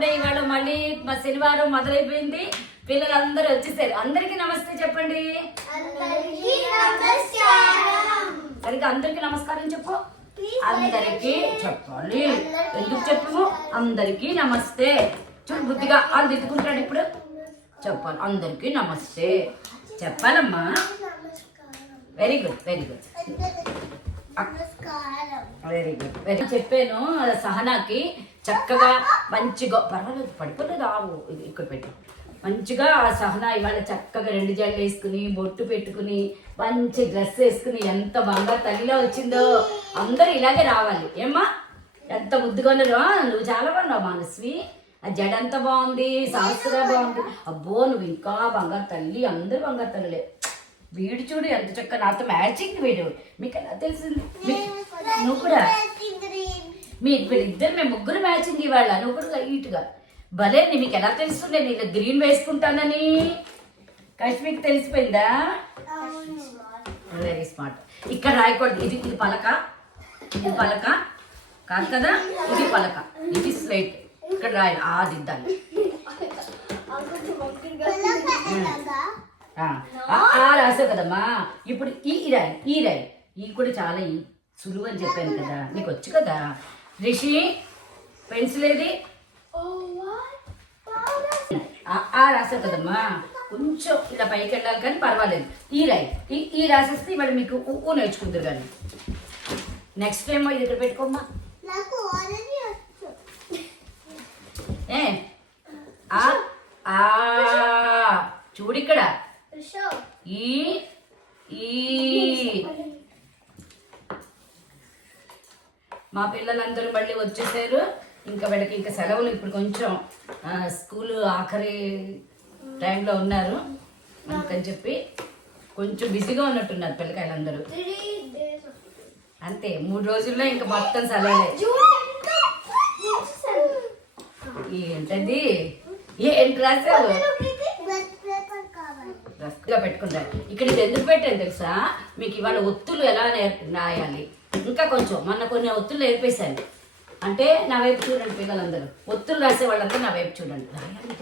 అప్పుడే ఇవాళ మళ్ళీ మా శనివారం మొదలైపోయింది. పిల్లలందరూ వచ్చేసారు. అందరికి నమస్తే చెప్పండి. సరిగ్గా అందరికి నమస్కారం చెప్పు. అందరికి చెప్పాలి. ఎందుకు చెప్పు? అందరికి నమస్తే. చూడు బుద్ధిగా వాళ్ళు దిద్దుకుంటాడు. ఇప్పుడు చెప్పాలి. అందరికి నమస్తే చెప్పాలమ్మా. Very good very good very good very చెప్పాను సహనాకి. చక్కగా మంచిగా పర్వాలేదు పడిపోలేదు. ఆవు ఇక్కడ పెట్టు. మంచిగా సహనా ఇవాళ చక్కగా 2 జడలు వేసుకుని బొట్టు పెట్టుకుని మంచి డ్రెస్ వేసుకుని ఎంత బంగారు తల్లిలో వచ్చిందో. అందరూ ఇలాగే రావాలి. ఏమ్మా ఎంత ముద్దుగా ఉన్నారో. నువ్వు చాలా బాగున్నావు మానస్వి. ఆ జడ అంతా బాగుంది. శాస్త్ర బాగుంది. అబ్బో నువ్వు ఇంకా బంగారు తల్లి. అందరూ బంగారు తల్లిలే. వీడు చూడు ఎంత చక్కగా నాతో మ్యాచింగ్. వీడు మీకు ఎలా తెలిసింది? నువ్వు కూడా ఇద్దరు మేము ముగ్గురు మ్యాచింగ్ ఇవాళ. నువ్వు కూడా లైట్గా భలే. మీకు ఎలా తెలుస్తుండే నేను గ్రీన్ వేసుకుంటానని? కశ్మీర్కి తెలిసిపోయిందా? Very smart. ఇక్కడ రాయకూడదు. ఇది పలక. ఇది పలక కాదు కదా. ఇది పలక. ఇది స్లేట్. ఇక్కడ రాయ దిద్దాలి. రాసావు కదమ్మా. ఇప్పుడు ఈ రాయి ఈ కూడా చాలా సులువు అని చెప్పాను కదా. నీకు వచ్చు కదా. రిషి పెన్సిల్ ఏది? రాసావు కదమ్మా. కొంచెం ఇలా పైకి వెళ్ళాలి కానీ పర్వాలేదు. ఈ రాసేస్తే ఇవాళ మీకు ఊ నేర్చుకుంటారు కానీ. నెక్స్ట్ టైం ఇది ఇక్కడ పెట్టుకోమ్మా. చూడు ఇక్కడ మా పిల్లలందరూ మళ్ళీ వచ్చేసారు. ఇంకా వీళ్ళకి ఇంకా సెలవులు. ఇప్పుడు కొంచెం స్కూల్ ఆఖరి టైంలో ఉన్నారు. అందుకని చెప్పి కొంచెం బిజీగా ఉన్నట్టున్నారు పిల్లకాయలందరూ. అంతే 3 రోజుల్లో ఇంకా మొత్తం సెలవులే. ఏంటది? ఏంటి రాసావు? రఫ్గా పెట్టుకుంటారు. ఇక్కడ ఇది ఎందుకు పెట్టాను తెలుసా? మీకు ఇవాళ ఒత్తులు ఎలా రాయాలి ఇంకా కొంచెం మొన్న కొన్ని ఒత్తులు నేర్పేశాను. అంటే నా వైపు చూడండి పిల్లలందరూ. ఒత్తులు రాసే వాళ్ళందరూ నా వైపు చూడండి. రాయాలి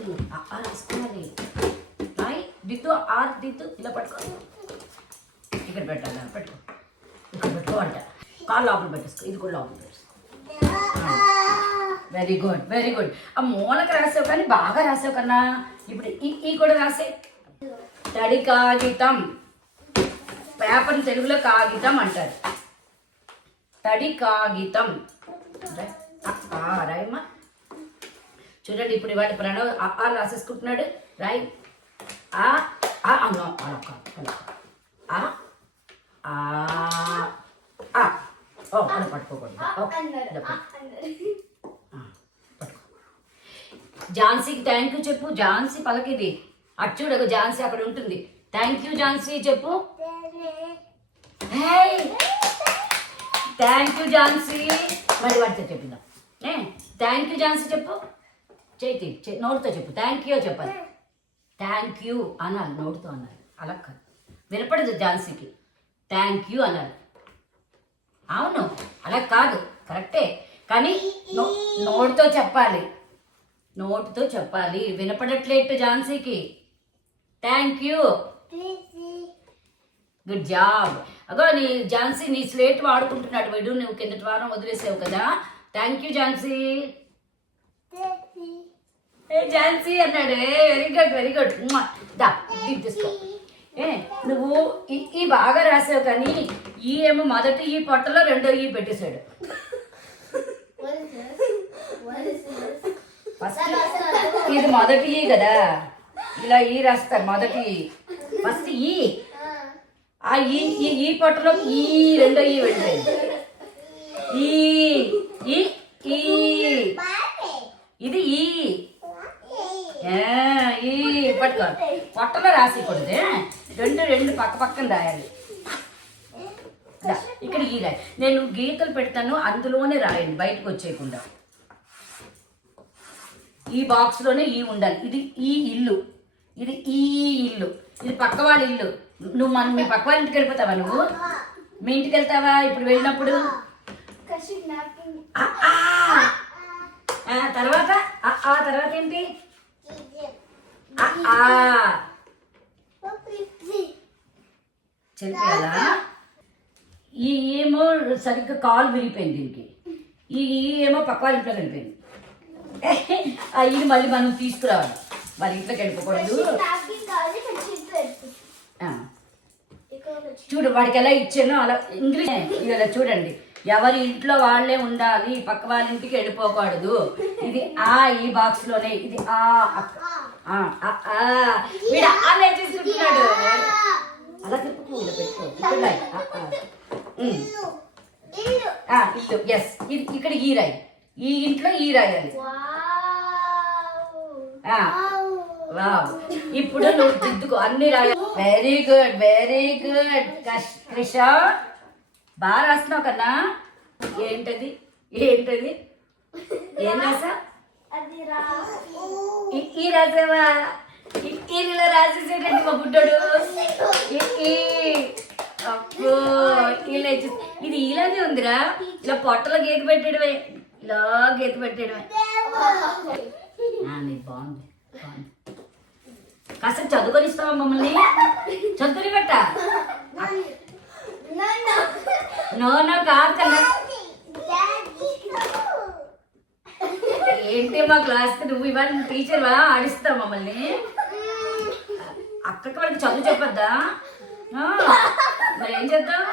రాసుకోవాలి. రాయి దిద్దు దిద్దు ఇలా పట్టుకో. ఇక్కడ పెట్టాలి. పెట్టుకో. ఇక్కడ పెట్టుకోవాలంట. కాళ్ళు లోపల పెట్టేసుకో. ఇది కూడా లోపల పెట్టేసుకో. Very good very good. ఆ మూలక రాసావు కానీ బాగా రాసావు కన్నా. ఇప్పుడు ఈ కూడా రాసే. తడి కాగితం. పేపర్ తెలుగులో కాగితం అంటారు. తడి కాగితం రాయమ్మా. చూడండి ఇప్పుడు ఇవాళ ప్రణవ్ రాసేసుకుంటున్నాడు. రాయి అలా పట్టుకోకూడదు. ఝాన్సీకి థ్యాంక్ యూ చెప్పు. ఝాన్సీ పలకిది. అటు చూడకు ఝాన్సీ అక్కడ ఉంటుంది. థ్యాంక్ యూ ఝాన్సీ చెప్పు. Thank you Jhansi. మరి వాటితో చెప్పిందా? థ్యాంక్ యూ ఝాన్సీ చెప్పు. చేతి నోటితో చెప్పు. థ్యాంక్ యూ చెప్పాలి. థ్యాంక్ యూ అనాలి. నోటితో అనాలి. అలా కాదు. వినపడదు ఝాన్సీకి. థ్యాంక్ యూ అనాలి. అవును అలా కాదు. కరెక్టే కానీ నోటితో చెప్పాలి. నోటితో చెప్పాలి. వినపడట్లేదు ఝాన్సీకి. Thank you. Good job. అగో నీ ఝాన్సీ నీ స్లేట్ వాడుకుంటున్నాడు వీడు. నువ్వు కిందటి వారం వదిలేసావు కదా. Thank you Jhansi. ఝాన్సీ అన్నాడు. Very good very good. దా తీసుకో. నువ్వు ఈ బాగా రాసావు కానీ ఈ ఏమో మొదటి ఈ పొట్టలో రెండో ఈ పెట్టేశాడు. ఫస్ట్ ఇది మొదటి ఈ కదా. ఇలా ఈ రాస్తారు మొదటి. ఫస్ట్ ఈ పొట్టలో ఈ రెండో ఈ వెళ్ళిపోయింది. ఇది ఈ పట్టుకో. పొట్టలో రాసేయకూడదు. రెండు పక్క పక్కన రాయాలి. ఇక్కడ ఈ రాయి. నేను గీతలు పెడతాను అందులోనే రాయండి బయటకు వచ్చేయకుండా. ఈ బాక్స్లోనే ఉండాలి. ఇది ఈ ఇల్లు. ఇది ఈ ఇల్లు. ఇది పక్క వాళ్ళ ఇల్లు. నువ్వు మీ పక్క వాళ్ళ ఇంటికి వెళ్ళిపోతావా? నువ్వు మీ ఇంటికి వెళ్తావా ఇప్పుడు వెళ్ళినప్పుడు? తర్వాత ఆ తర్వాత ఏంటి? చెప్పాలా? ఈ ఏమో సరిగ్గా కాలు విరిగిపోయింది దీనికి. ఈ ఏమో పక్క వాళ్ళ ఇంట్లో వెళ్ళిపోయింది. ఇది మళ్ళీ మనం తీసుకురావాలి, మరి ఇంట్లోకి వెళ్ళిపోకూడదు. చూడు వాడికి ఎలా ఇచ్చానో అలా ఇంగ్లీష్ ఇలా చూడండి. ఎవరి ఇంట్లో వాళ్ళే ఉండాలి, పక్క వాళ్ళ ఇంటికి వెళ్ళిపోకూడదు. ఇది ఈ బాక్స్ లోనే ఇది వీడు అలా తీసుకుంటున్నాడు. అలా తిప్పుకో, ఇలా పెట్టుకో. ఇల్లు ఎస్, ఇది ఇక్కడ ఈ రాయి, ఈ ఇంట్లో ఈ రాయాలి. ఇప్పుడు నువ్వు దిద్దుకో, అన్ని రాయాలి. Very good, very good Krisha, బాగా రాస్తున్నావు కన్నా. ఏంటది ఏంటది ఏం రాసా? ఈ రాసావా? ఇలా రాసేసేటండి మా బుడ్డోడు. అబ్బో ఇలా ఇది ఇలానే ఉందిరా. ఇలా పొట్టలో గీత పెట్టడమే, ఇలా గీత పెట్టడమే. నీకు బాగుంది, బాగుంది. కాస్త చదువుకొని ఇస్తావా మమ్మల్ని? చదువుకొని పెట్ట. నో కాదు కన్నా. ఏంటి మా క్లాస్కి నువ్వు ఇవాళ టీచర్వా? ఆడిస్తావు మమ్మల్ని? అక్కడికి వాళ్ళకి చదువు చెప్పొద్దా? మరి ఏం చేద్దాం?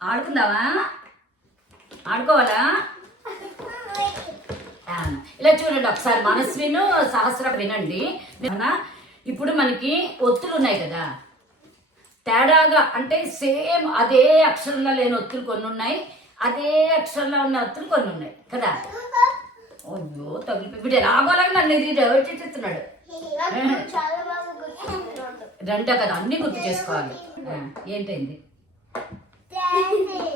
ఆడుకుందావా? ఆడుకోవాలా? ఇలా చూడండి ఒకసారి, మనస్విను సహస్ర వినండి. ఇప్పుడు మనకి ఒత్తులు ఉన్నాయి కదా, తేడాగా అంటే సేమ్ అదే అక్షరంలో లేని ఒత్తులు కొన్ని ఉన్నాయి, అదే అక్షరంలో ఉన్న ఒత్తులు కొన్ని ఉన్నాయి కదా. అయ్యో తగిలిపోయి ఎలాగోలాగా నన్ను ఇది డైవర్ట్ చేస్తున్నాడు. రెండో కదా, అన్ని గుర్తు చేసుకోవాలి. ఏంటైంది?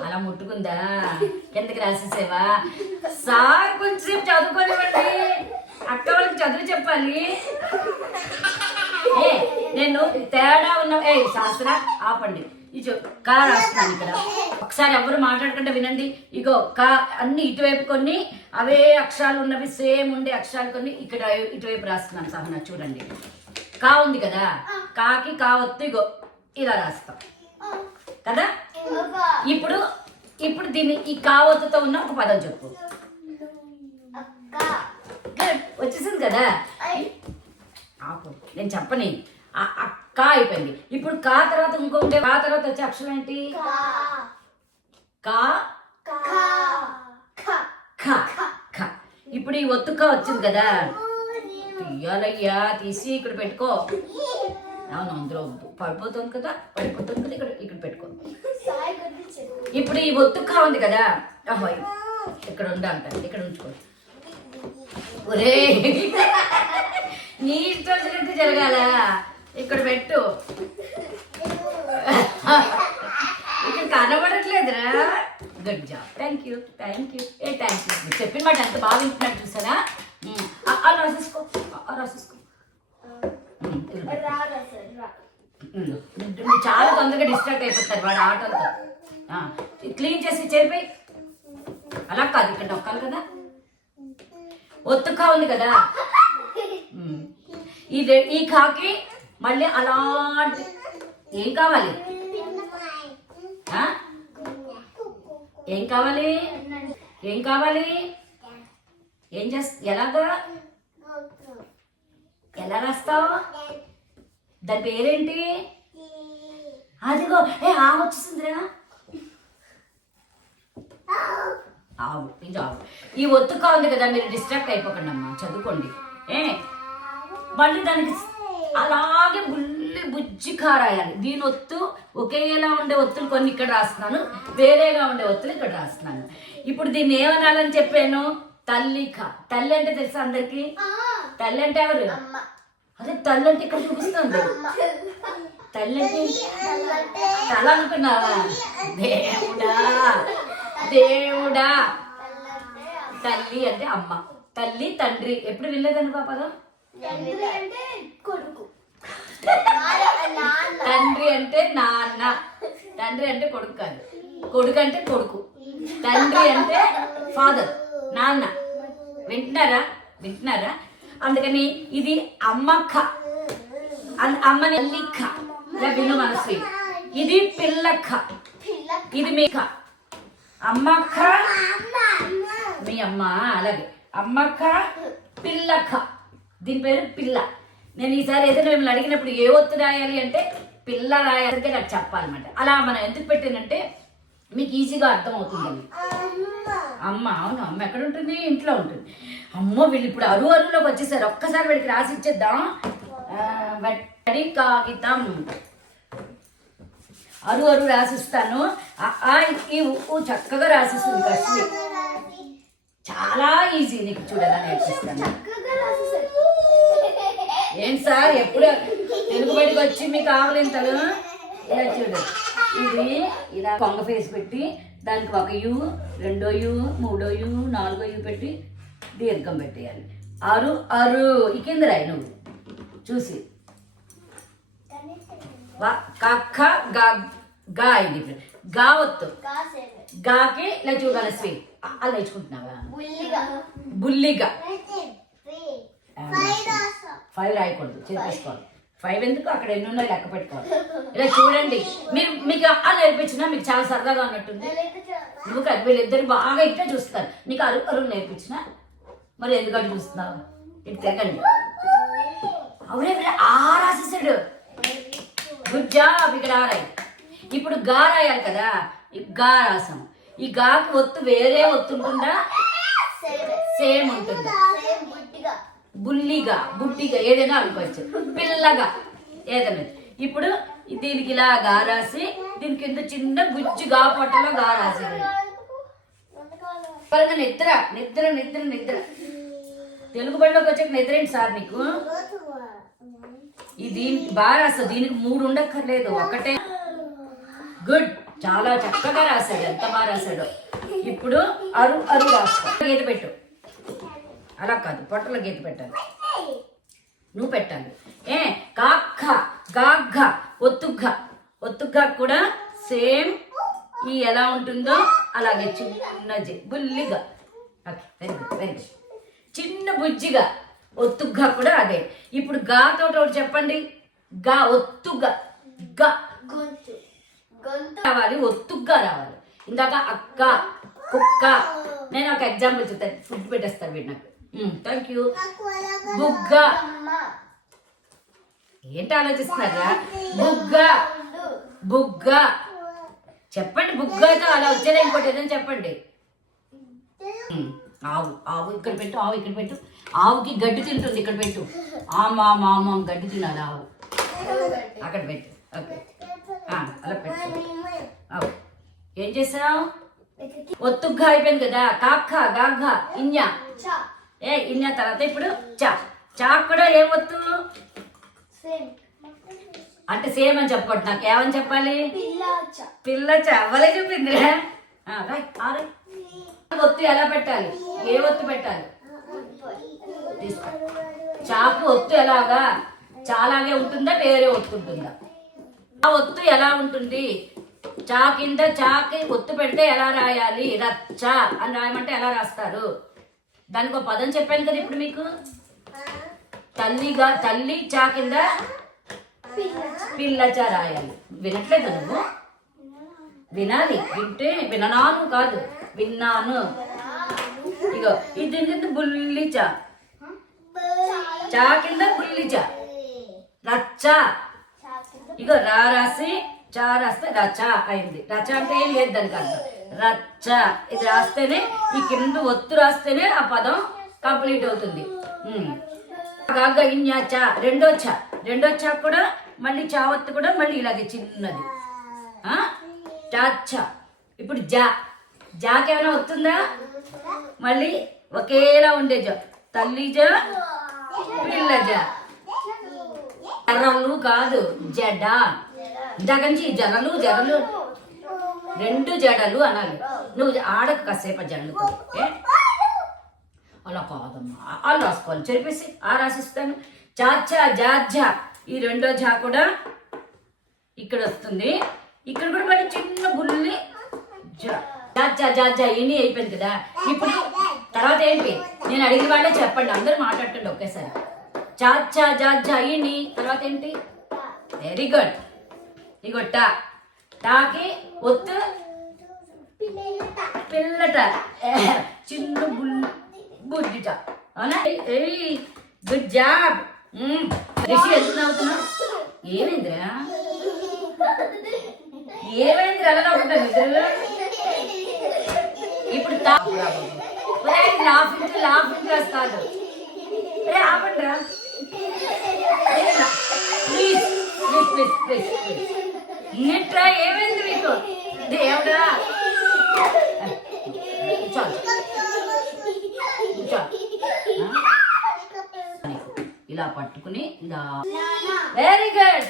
అలా ముట్టుకుందా? ఎందుకు రాసేసేవా? సార్ కొంచెం చదువుకోనివ్వండి, అక్క వాళ్ళకి చదువు చెప్పాలి. నేను తేడా ఉన్న శాస్త్ర ఆపండి. ఇది కా రాస్తున్నాను ఇక్కడ. ఒకసారి ఎవరు మాట్లాడకుండా వినండి. ఇగో కా అన్ని ఇటువైపు కొన్ని, అవే అక్షరాలు ఉన్నవి సేమ్ ఉండే అక్షరాలు కొన్ని ఇక్కడ ఇటువైపు రాస్తున్నాను. సహనా చూడండి, కా ఉంది కదా, కాకి కా ఒత్తు ఇగో ఇలా రాస్తాం కదా. ఇప్పుడు ఇప్పుడు దీన్ని ఈ కా ఒత్తుతో ఉన్న ఒక పదం చెప్పు. వచ్చేసింది కదా. ఆపు, నేను చెప్పని. కా అయిపోయింది. ఇప్పుడు కా తర్వాత ఇంకో ఉండే, కా తర్వాత వచ్చే అక్షరం ఏంటి? కా. ఇప్పుడు ఈ ఒత్తు కా వచ్చింది కదా, తీయాలయ్యా, తీసి ఇక్కడ పెట్టుకో. అవును, అందులో పడిపోతుంది కదా, పడిపోతుంది కదా, ఇక్కడ ఇక్కడ పెట్టుకో. ఇప్పుడు ఈ ఒత్తు కా ఉంది కదా, ఇక్కడ ఉండాలంట, ఇక్కడ ఉంచుకో. ఒరే నీ ఇష్టం వచ్చినట్టు జరగాల. ఇక్కడ పెట్టు, ఇక్కడ కనబడట్లేదురా. Good job, thank you thank you. Thank you. చెప్పిన మాట ఎంత బాగా వింటున్నట్టు చూసారా. రాసేసుకో, రాసేసుకో. చాలా తొందరగా డిస్ట్రాక్ట్ అయిపోతారు వాడు ఆటలతో. క్లీన్ చేసి చేరిపోయి. అలా కాదు, ఇక్కడ నొక్కాలి కదా. ఒత్తుకా ఉంది కదా, ఈ కాకి మళ్ళీ అలాంటి. ఏం కావాలి? ఏం కావాలి? ఏం కావాలి? ఏం చేస్తా? ఎలాగా? ఎలా రాస్తావు? దాని పేరేంటి? అదిగో వచ్చేసిందిరా. ఆవు, ఇది ఆవు. ఈ ఒత్తుగా ఉంది కదా, మీరు డిస్ట్రాక్ట్ అయిపోకండి అమ్మా, చదువుకోండి. మళ్ళీ దానికి అలాగే బుజ్జి కారాయాలి. దీని ఒత్తు ఒకేలా ఉండే ఒత్తులు కొన్ని ఇక్కడ రాస్తున్నాను, వేరేగా ఉండే ఒత్తులు ఇక్కడ రాస్తున్నాను. ఇప్పుడు దీన్ని ఏమనాలని చెప్పాను? తల్లి కా. తల్లి అంటే తెలుసా అందరికి? తల్లి అంటే ఎవరు? అదే తల్లి అంటే ఇక్కడ చూపిస్తుంది. తల్లి అంటే తల అనుకున్నావా? దేవుడా దేవుడా. తల్లి అంటే అమ్మ, తల్లి తండ్రి. ఎప్పుడు వినలేదండి పాపదా? తండ్రి అంటే నాన్న, తండ్రి అంటే కొడుకు కాదు, కొడుకు అంటే కొడుకు. తండ్రి అంటే ఫాదర్, నాన్న. వింటున్నారా అందుకని ఇది అమ్మక్క అమ్మని అల్లిక్క ఇలా విను మనసు. ఇది పిల్లక్క, ఇది మీక. అమ్మక్క మీ అమ్మ, అలాగే అమ్మక్క పిల్లక్క, దీని పేరు పిల్ల. నేను ఈసారి ఏదైనా మిమ్మల్ని అడిగినప్పుడు ఏ ఒత్తు రాయాలి అంటే పిల్ల రాయాలంటే నాకు చెప్పాలన్నమాట. అలా మనం ఎందుకు పెట్టానంటే మీకు ఈజీగా అర్థం అవుతుందని. అమ్మ, అవును, అమ్మ ఎక్కడ ఉంటుంది? ఇంట్లో ఉంటుంది. అమ్మో వీళ్ళు ఇప్పుడు అరువులోకి వచ్చేసారు. ఒక్కసారి వీడికి రాసి ఇచ్చేద్దాం. వెట్టడి కాగితం అరు రాసిస్తాను. ఈ చక్కగా రాసిస్తుంది కష్మి. చాలా ఈజీ, నీకు చూడలా నేర్పిస్తాను. ఏం సార్ ఎప్పుడు తెలుగు బడికి వచ్చి మీకు ఆవలింతలు ఇలా చూడు. ఇది ఇలా కొంగ ఫేస్ పెట్టి దానికి ఒక యు, రెండో యు, మూడో యు, నాలుగో యు పెట్టి దీర్ఘం పెట్టేయాలి. అరు ఈ కింద రాయి నువ్వు చూసి. కక్క గా ఇది గా ఒత్తు. గాకి ఇలా చూడాలి స్వీట్ అలా నేర్చుకుంటున్నావా? బుల్లిగా 5 రాయకూడదు, చేసేసుకోవాలి. 5 ఎందుకు? అక్కడ ఎన్ని ఉన్నాయో లెక్క పెట్టుకోవాలి. ఇలా చూడండి. మీకు అలా నేర్పించినా మీకు చాలా సరదాగా ఉన్నట్టుంది. నువ్వు కదా వీళ్ళిద్దరు బాగా ఇట్లా చూస్తారు. నీకు అరు నేర్పించిన మరి ఎందుకంటే చూస్తున్నావు? ఇటు తిరగండి. అవునే రాసేసాడు. Good job. ఇక్కడ రాయి. ఇప్పుడు గా రాయాలి కదా, గా రాసాం. ఈ గాకి ఒత్తు వేరే ఒత్తు ఉంటుందా? సేమ్ ఉంటుందా? బుల్లిగా, బుడ్డిగా ఏదైనా అనుకోవచ్చు. పిల్లగా ఏదైనా. ఇప్పుడు దీనికి ఇలా గా రాసి దీని కింద చిన్న గుజ్జుగా పొట్టలో గా రాసి నిద్ర నిద్ర నిద్ర నిద్ర. తెలుగు బడిలోకి వచ్చాక నిద్ర ఏంటి సార్ నీకు? దీనికి బాగా రాస్తావు. దీనికి 3 ఉండక్కర్లేదు, ఒకటే. గుడ్, చాలా చక్కగా రాశాడు. ఎంత బాగా రాశాడు. ఇప్పుడు అరు రాస్తా. గీత పెట్టు. అలా కాదు, పొట్టలో గీత పెట్టాలి. నువ్వు పెట్టాలి. కాక్క గాగ్గ ఒత్తుగ్గ కూడా సేమ్ ఈ ఎలా ఉంటుందో అలాగే చిన్నది బుల్లిగా. Okay, very good very good. చిన్న బుజ్జిగా ఒత్తుగ్గా కూడా అదే. ఇప్పుడు గా తోటి ఒకటి చెప్పండి. గా ఒత్తుగా గా రావాలి, ఒత్తుగ్గా రావాలి. ఇందాక అక్క కుక్క. నేను ఒక ఎగ్జాంపుల్ చెప్తాను, ఫుడ్ పెట్టేస్తాను వీడు నాకు. Thank you. బుగ్గ. ఏంటి ఆలోచిస్తున్నారా? బుగ్గ చెప్పండి. బుగ్గతో అలా వచ్చేదా? ఇంకోటి ఏదైనా చెప్పండి. ఆవు ఇక్కడ పెట్టు. ఆవు ఇక్కడ పెట్టు. ఆవుకి గడ్డి తింటుంది. ఇక్కడ పెట్టు. మామ గడ్డి తినాలి ఆవు. అక్కడ పెట్టు. ఓకే, అలా పెట్టు. ఏం చేసావు? ఒత్తుగ్గా అయిపోయింది కదా. కాక్క గాగ్గ ఇన్యా. ఇన్యా తర్వాత ఇప్పుడు చా కూడా ఏం ఒత్తు అంటే సేమ్ అని చెప్పకూడదు. నాకు ఏమని చెప్పాలి? పిల్లచ. అవలే చెప్పింది. ఒత్తు ఎలా పెట్టాలి? ఏ ఒత్తు పెట్టాలి? చాకు ఒత్తు ఎలాగా? చాలాగే ఉంటుందా, వేరే ఒత్తు ఉంటుందా? ఆ ఒత్తు ఎలా ఉంటుంది? చా కింద చాకి ఒత్తు పెడితే ఎలా రాయాలి? రచ్చ అని రాయమంటే ఎలా రాస్తారు? దానికి ఒక పదం చెప్పాను కదా ఇప్పుడు మీకు. తల్లి చా కింద పిల్లచ రాయాలి. వినట్లేదు నువ్వు? వినాలి. వింటే విననాను కాదు, విన్నాను. ఇగో ఇది కింద బుల్లిచ, చా కింద బుల్లిచ, రచ్చ. ఇగో రాసి చా రాస్తే రచ అయింది. రచ అంటే ఏం లేదు దానికి అర్థం. రచ్చ ఇది రాస్తేనే, ఈ కింద ఒత్తు రాస్తేనే ఆ పదం కంప్లీట్ అవుతుంది. చా రెండో చా కూడా మళ్ళీ చా ఒత్తు కూడా మళ్ళీ ఇలాగే చిన్నది. చాచ. ఇప్పుడు జాకి ఏమైనా వస్తుందా? మళ్ళీ ఒకేలా ఉండే జా. తల్లి జా, పిల్ల జా. జరలు కాదు, జడ. జగంచి జరలు 2 జడలు అనాలి. నువ్వు ఆడకు కాసేపు జడలు. అలా కాదమ్మా, అలా రాసుకోవాలి. చెరిపేసి రాసిస్తాను. చాచా జాజా. ఈ రెండో జా కూడా ఇక్కడ వస్తుంది. ఇక్కడ కూడా మరి చిన్న బుల్లి జాజా జాజా ఇని అయిపోయింది కదా. ఇప్పుడు తర్వాత ఏంటి నేను అడిగిన వాళ్ళే చెప్పండి, అందరూ మాట్లాడుతుండే ఒకేసారి. చాచా జాజా అయ్యింది. తర్వాత ఏంటి? Very good. ఇగో టా, టాకి ఒత్తు పిల్లట, చిన్న బుజ్జిట. అవునా? Good job. రిషి ఎంత నవ్వుతున్నా? ఏమైందిరా? ఏమైంది అలా నవ్వుకుంటాను ఇద్దరు? ఇప్పుడు లాఫింగ్ వస్తాడు. ఆపండిరా please please please please please. ఏంట్రా ఏమైంది మీకు? దేవుడా చాలు చాలు. ఇలా పట్టుకుని ఇలా. Very good.